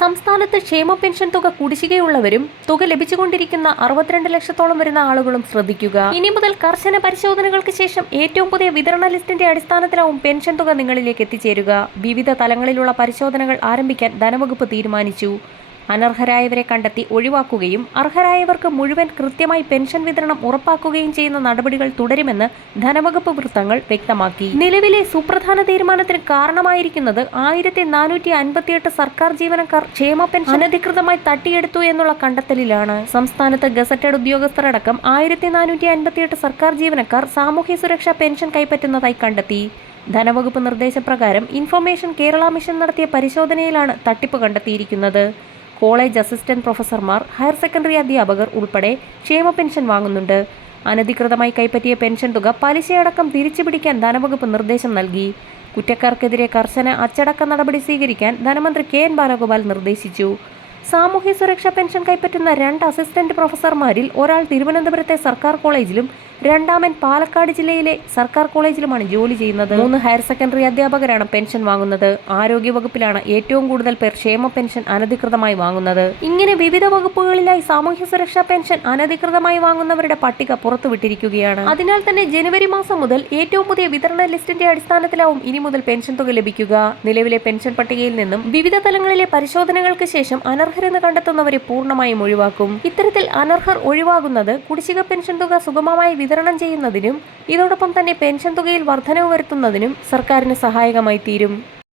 സംസ്ഥാനത്ത് ക്ഷേമ പെൻഷൻ തുക കുടിശ്ശികയുള്ളവരും തുക ലഭിച്ചുകൊണ്ടിരിക്കുന്ന 62 ലക്ഷത്തോളം വരുന്ന ആളുകളും ശ്രദ്ധിക്കുക. ഇനി മുതൽ കർശന പരിശോധനകൾക്ക് ശേഷം ഏറ്റവും പുതിയ വിതരണ ലിസ്റ്റിന്റെ അടിസ്ഥാനത്തിലാവും പെൻഷൻ തുക നിങ്ങളിലേക്ക് എത്തിച്ചേരുക. വിവിധ തലങ്ങളിലുള്ള പരിശോധനകൾ ആരംഭിക്കാൻ ധനവകുപ്പ് തീരുമാനിച്ചു. അനർഹരായവരെ കണ്ടെത്തി ഒഴിവാക്കുകയും അർഹരായവർക്ക് മുഴുവൻ കൃത്യമായി പെൻഷൻ വിതരണം ഉറപ്പാക്കുകയും ചെയ്യുന്ന നടപടികൾ തുടരുമെന്ന് ധനവകുപ്പ് വൃത്തങ്ങൾ വ്യക്തമാക്കി. നിലവിലെ സുപ്രധാന തീരുമാനത്തിന് കാരണമായിരിക്കുന്നത് 1458 സർക്കാർ ജീവനക്കാർ ക്ഷേമ പെൻഷൻ അനധികൃതമായി തട്ടിയെടുത്തു എന്നുള്ള കണ്ടെത്തലിലാണ്. സംസ്ഥാനത്ത് ഗസറ്റഡ് ഉദ്യോഗസ്ഥരടക്കം 1458 സർക്കാർ ജീവനക്കാർ സാമൂഹ്യ സുരക്ഷാ പെൻഷൻ കൈപ്പറ്റുന്നതായി കണ്ടെത്തി. ധനവകുപ്പ് നിർദ്ദേശപ്രകാരം ഇൻഫർമേഷൻ കേരള മിഷൻ നടത്തിയ പരിശോധനയിലാണ് തട്ടിപ്പ് കണ്ടെത്തിയിരിക്കുന്നത്. കോളേജ് അസിസ്റ്റന്റ് പ്രൊഫസർമാർ, ഹയർ സെക്കൻഡറി അധ്യാപകർ ഉൾപ്പെടെ ക്ഷേമ പെൻഷൻ വാങ്ങുന്നുണ്ട്. അനധികൃതമായി കൈപ്പറ്റിയ പെൻഷൻ തുക പലിശയടക്കം തിരിച്ചുപിടിക്കാൻ ധനവകുപ്പ് നിർദ്ദേശം നൽകി. കുറ്റക്കാർക്കെതിരെ കർശന അച്ചടക്ക നടപടി സ്വീകരിക്കാൻ ധനമന്ത്രി കെ.എൻ. ബാലഗോപാൽ നിർദ്ദേശിച്ചു. സാമൂഹ്യ സുരക്ഷാ പെൻഷൻ കൈപ്പറ്റുന്ന 2 അസിസ്റ്റന്റ് പ്രൊഫസർമാരിൽ ഒരാൾ തിരുവനന്തപുരത്തെ സർക്കാർ കോളേജിലും രണ്ടാമൻ പാലക്കാട് ജില്ലയിലെ സർക്കാർ കോളേജിലുമാണ് ജോലി ചെയ്യുന്നത്. 3 ഹയർ സെക്കൻഡറി അധ്യാപകരാണ് പെൻഷൻ വാങ്ങുന്നത്. ആരോഗ്യവകുപ്പിലാണ് ഏറ്റവും കൂടുതൽ പേർ ക്ഷേമ പെൻഷൻ അനധികൃതമായി വാങ്ങുന്നത്. ഇങ്ങനെ വിവിധ വകുപ്പുകളിലായി സാമൂഹ്യ സുരക്ഷാ പെൻഷൻ അനധികൃതമായി വാങ്ങുന്നവരുടെ പട്ടിക പുറത്തുവിട്ടിരിക്കുകയാണ്. അതിനാൽ തന്നെ ജനുവരി മാസം മുതൽ ഏറ്റവും പുതിയ വിതരണ ലിസ്റ്റിന്റെ അടിസ്ഥാനത്തിലാവും ഇനി മുതൽ പെൻഷൻ തുക ലഭിക്കുക. നിലവിലെ പെൻഷൻ പട്ടികയിൽ നിന്നും വിവിധ തലങ്ങളിലെ പരിശോധനകൾക്ക് ശേഷം അനർഹരെന്ന് കണ്ടെത്തുന്നവരെ പൂർണ്ണമായും ഒഴിവാക്കും. ഇത്തരത്തിൽ അനർഹർ ഒഴിവാകുന്നത് കുടിശ്ശിക പെൻഷൻ തുക സുഗമമായി വിതരണം ചെയ്യുന്നതിനും ഇതോടൊപ്പം തന്നെ പെൻഷൻ തുകയിൽ വർധനവ് വരുത്തുന്നതിനും സർക്കാരിന് സഹായകമായി തീരും.